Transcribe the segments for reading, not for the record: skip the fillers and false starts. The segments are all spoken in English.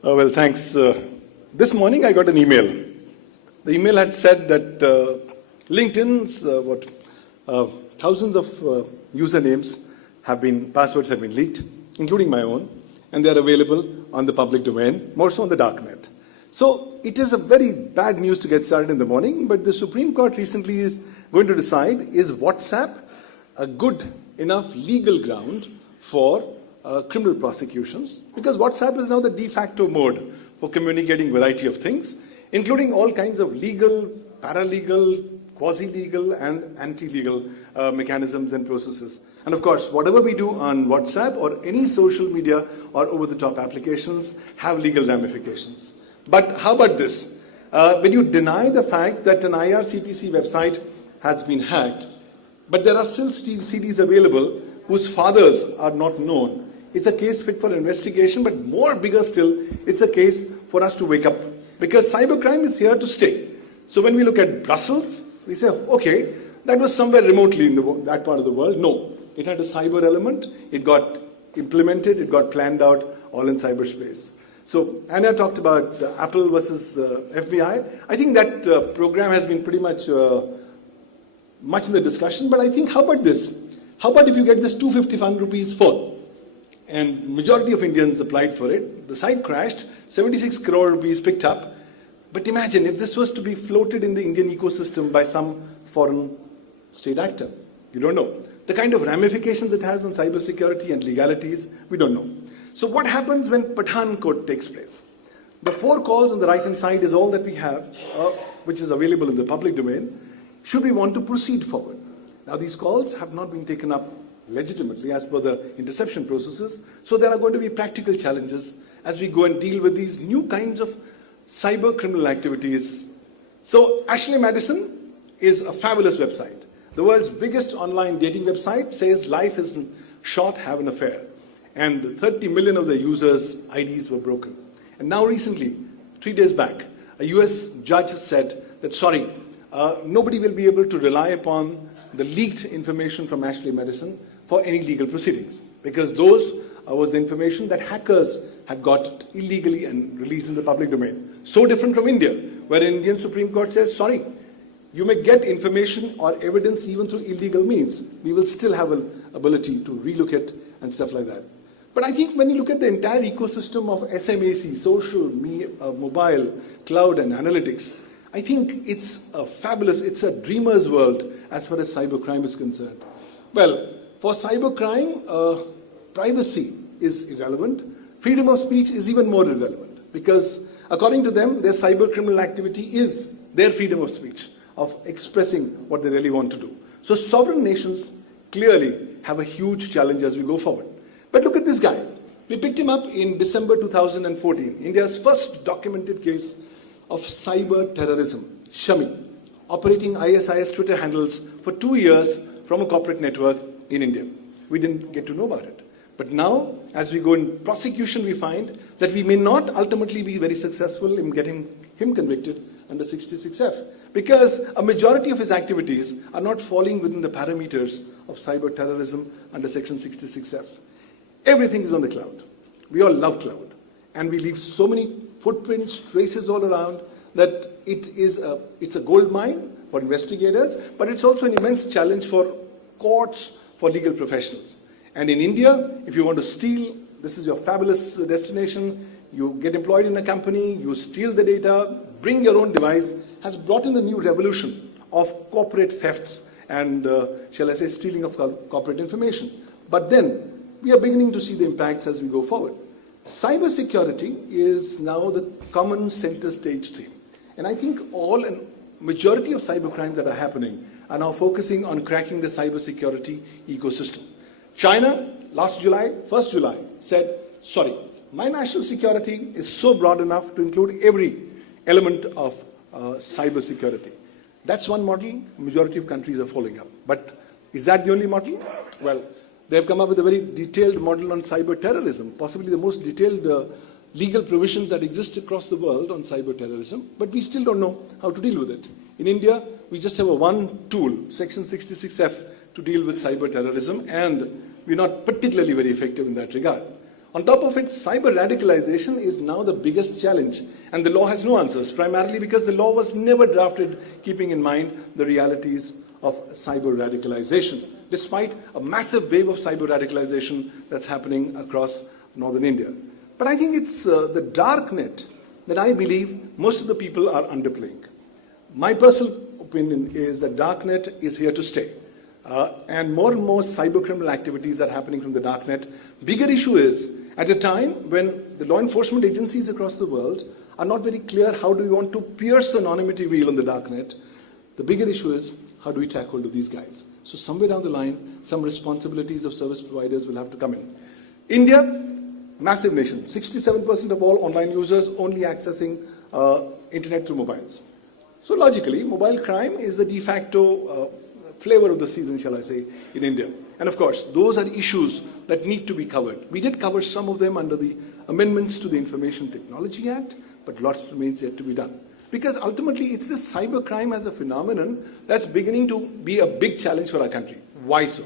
Well, thanks. This morning I got an email. The email had said that LinkedIn's thousands of usernames passwords have been leaked, including my own, and they are available on the public domain, more so on the darknet. So it is a very bad news to get started in the morning, but the Supreme Court recently is going to decide, is WhatsApp a good enough legal ground for criminal prosecutions? Because WhatsApp is now the de facto mode for communicating a variety of things, including all kinds of legal, paralegal, quasi-legal and anti-legal mechanisms and processes. And of course, whatever we do on WhatsApp or any social media or over-the-top applications have legal ramifications. But how about this? When you deny the fact that an IRCTC website has been hacked, but there are still CDs available whose fathers are not known, it's a case fit for investigation, but more bigger still, it's a case for us to wake up. Because cybercrime is here to stay. So when we look at Brussels, we say, okay, that was somewhere remotely in that part of the world. No, it had a cyber element, it got implemented, it got planned out all in cyberspace. So Anna talked about Apple versus FBI. I think that program has been pretty much in the discussion, but I think, how about this? How about if you get this 251 rupees phone? And majority of Indians applied for it. The site crashed, 76 crore rupees picked up. But imagine if this was to be floated in the Indian ecosystem by some foreign state actor. You don't know. The kind of ramifications it has on cybersecurity and legalities, we don't know. So what happens when Pathan Court takes place? The 4 calls on the right-hand side is all that we have, which is available in the public domain, should we want to proceed forward. Now these calls have not been taken up legitimately as per the interception processes, so there are going to be practical challenges as we go and deal with these new kinds of cyber criminal activities. So Ashley Madison is a fabulous website. The world's biggest online dating website says life is short, have an affair. And 30 million of the users' IDs were broken. And now recently, 3 days back, a US judge has said that, sorry, nobody will be able to rely upon the leaked information from Ashley Madison for any legal proceedings, because those was the information that hackers had got illegally and released in the public domain. So different from India, where an Indian Supreme Court says, sorry, you may get information or evidence even through illegal means. We will still have an ability to relook it and stuff like that. But I think when you look at the entire ecosystem of SMAC, social, mobile, cloud and analytics, I think it's a dreamer's world as far as cybercrime is concerned. Well, for cybercrime, privacy is irrelevant. Freedom of speech is even more irrelevant, because according to them, their cyber criminal activity is their freedom of speech, of expressing what they really want to do. So sovereign nations clearly have a huge challenge as we go forward. But look at this guy. We picked him up in December 2014, India's first documented case of cyber terrorism, Shami, operating ISIS Twitter handles for 2 years from a corporate network in India. We didn't get to know about it. But now, as we go in prosecution, we find that we may not ultimately be very successful in getting him convicted under 66F, because a majority of his activities are not falling within the parameters of cyber terrorism under section 66F. Everything is on the cloud. We all love cloud. And we leave so many footprints, traces all around, that it's a gold mine for investigators, but it's also an immense challenge for courts, for legal professionals. And in India, if you want to steal, this is your fabulous destination, you get employed in a company, you steal the data, bring your own device, has brought in a new revolution of corporate thefts and, shall I say, stealing of corporate information. But then, we are beginning to see the impacts as we go forward. Cybersecurity is now the common center stage theme. And I think majority of cybercrimes that are happening are now focusing on cracking the cybersecurity ecosystem. China, last July, 1st July, said, sorry, my national security is so broad enough to include every element of cybersecurity. That's one model majority of countries are following up. But is that the only model? Well, they have come up with a very detailed model on cyber terrorism, possibly the most detailed legal provisions that exist across the world on cyber terrorism, but we still don't know how to deal with it. In India, we just have one tool, section 66F, to deal with cyber terrorism, and we're not particularly very effective in that regard. On top of it, cyber radicalization is now the biggest challenge, and the law has no answers, primarily because the law was never drafted keeping in mind the realities of cyber radicalization, despite a massive wave of cyber radicalization that's happening across northern India. But I think it's the dark net that I believe most of the people are underplaying. My personal opinion is that darknet is here to stay. And more cyber criminal activities are happening from the darknet. Bigger issue is, at a time when the law enforcement agencies across the world are not very clear how do we want to pierce the anonymity wheel on the darknet, the bigger issue is how do we track hold of these guys. So somewhere down the line, some responsibilities of service providers will have to come in. India, massive nation, 67% of all online users only accessing internet through mobiles. So logically, mobile crime is the de facto flavor of the season, shall I say, in India. And of course, those are issues that need to be covered. We did cover some of them under the amendments to the Information Technology Act, but lots remains yet to be done. Because ultimately, it's this cybercrime as a phenomenon that's beginning to be a big challenge for our country. Why so?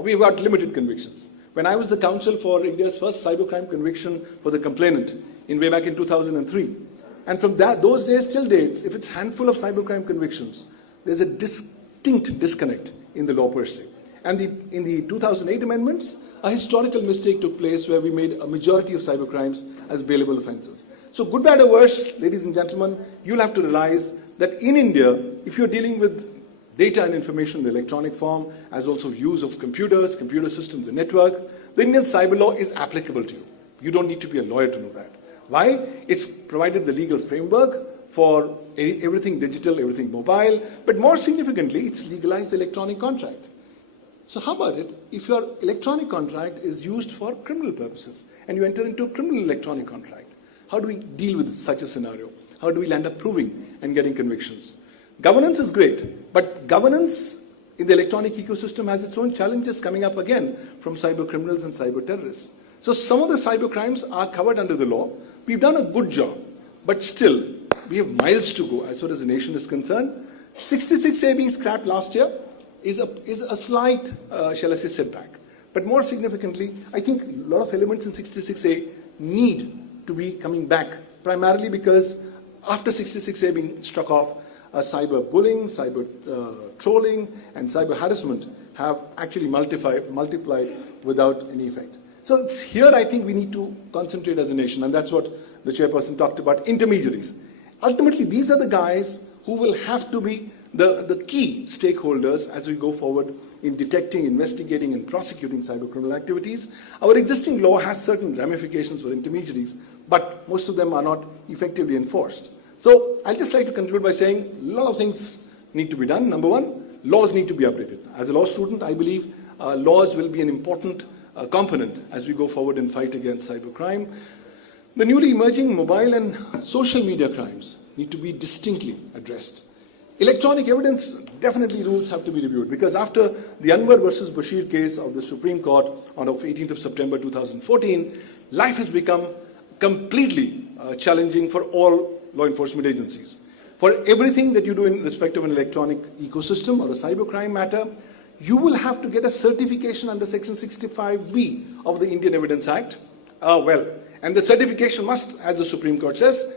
We've got limited convictions. When I was the counsel for India's first cybercrime conviction for the complainant way back in 2003, and from those days till dates, if it's a handful of cybercrime convictions, there's a distinct disconnect in the law per se. And in the 2008 amendments, a historical mistake took place where we made a majority of cybercrimes as bailable offences. So good, bad, or worse, ladies and gentlemen, you'll have to realize that in India, if you're dealing with data and information in the electronic form, as also use of computers, computer systems, and networks, the Indian cyber law is applicable to you. You don't need to be a lawyer to know that. Why? It's provided the legal framework for everything digital, everything mobile, but more significantly, it's legalized the electronic contract. So how about it if your electronic contract is used for criminal purposes and you enter into a criminal electronic contract? How do we deal with such a scenario? How do we land up proving and getting convictions? Governance is great, but governance in the electronic ecosystem has its own challenges coming up again from cyber criminals and cyber terrorists. So some of the cyber crimes are covered under the law. We've done a good job, but still we have miles to go as far as the nation is concerned. 66A being scrapped last year is a slight, shall I say, setback. But more significantly, I think a lot of elements in 66A need to be coming back, primarily because after 66A being struck off, cyber bullying, cyber trolling, and cyber harassment have actually multiplied without any effect. So it's here I think we need to concentrate as a nation, and that's what the chairperson talked about, intermediaries. Ultimately, these are the guys who will have to be the key stakeholders as we go forward in detecting, investigating, and prosecuting cyber criminal activities. Our existing law has certain ramifications for intermediaries, but most of them are not effectively enforced. So I'll just like to conclude by saying a lot of things need to be done. Number one, laws need to be updated. As a law student, I believe laws will be an important component as we go forward in fight against cybercrime. The newly emerging mobile and social media crimes need to be distinctly addressed. Electronic evidence, definitely rules have to be reviewed, because after the Anwar versus Bashir case of the Supreme Court on 18th of September 2014, life has become completely challenging for all law enforcement agencies. For everything that you do in respect of an electronic ecosystem or a cybercrime matter, you will have to get a certification under Section 65B of the Indian Evidence Act. And the certification must, as the Supreme Court says,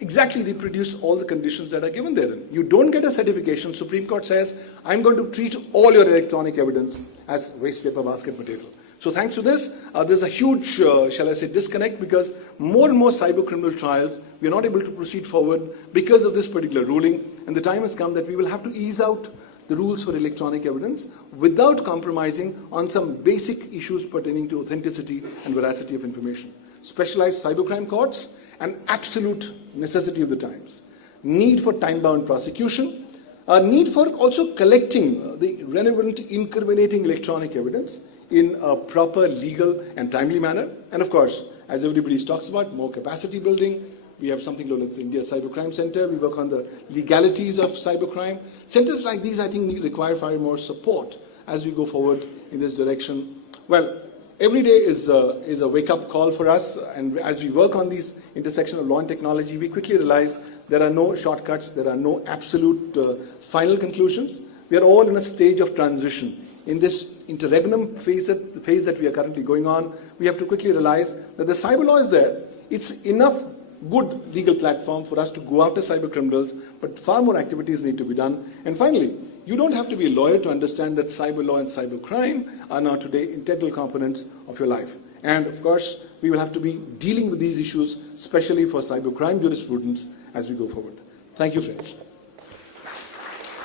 exactly reproduce all the conditions that are given therein. You don't get a certification, Supreme Court says, I'm going to treat all your electronic evidence as waste paper basket material. So thanks to this, there's a huge, shall I say, disconnect, because more and more cyber criminal trials, we are not able to proceed forward because of this particular ruling, and the time has come that we will have to ease out the rules for electronic evidence without compromising on some basic issues pertaining to authenticity and veracity of information. Specialized cybercrime courts, an absolute necessity of the times. Need for time-bound prosecution, a need for also collecting the relevant incriminating electronic evidence in a proper legal and timely manner. And of course, as everybody talks about, more capacity building. We have something known as the India Cybercrime Center. We work on the legalities of cybercrime. Centers like these, I think, require far more support as we go forward in this direction. Well, every day is a wake-up call for us, and as we work on these intersection of law and technology, we quickly realize there are no shortcuts, there are no absolute final conclusions. We are all in a stage of transition in this interregnum phase that we are currently going on, we have to quickly realize that the cyber law is there. It's enough good legal platform for us to go after cyber criminals, but far more activities need to be done. And finally, you don't have to be a lawyer to understand that cyber law and cyber crime are now today integral components of your life. And of course, we will have to be dealing with these issues, especially for cybercrime jurisprudence, as we go forward. Thank you, friends.